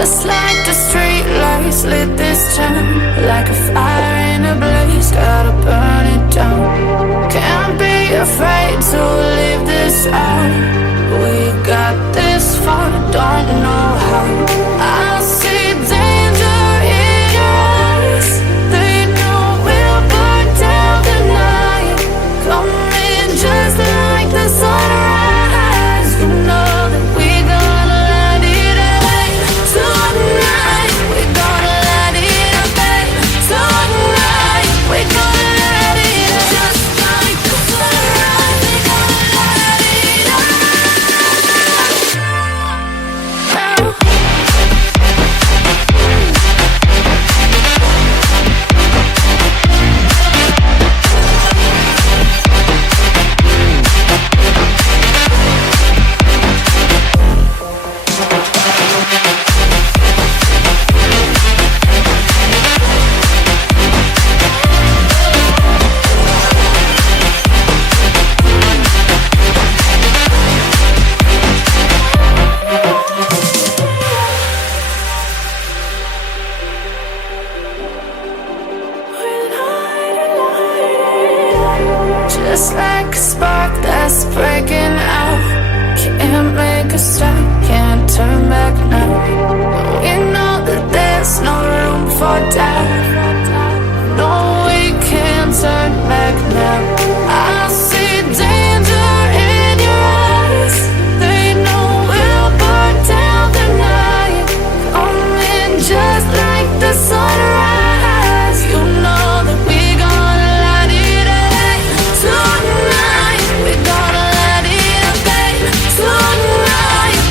Just like the street lights lit this town, like a fire in a blaze, gotta burn it down. Can't be afraid to leave this out. We got this far, don't know how. I see danger in your eyes. They know we'll burn down the night. Coming just like the sunrise. You know that we gonna let it out. Tonight we gonna let it out, babe. Tonight we gonna let it out. Just like the sunrise, we gonna let it out. Just like a spark that's breaking out. Can't make a stop, can't turn back now. We know that there's no room for doubt. No, we can't turn back now. I see danger in your eyes. They know we'll burn down the night. Coming just like the sunrise. You know that we gonna let it out. Tonight we gonna let it out, babe. Tonight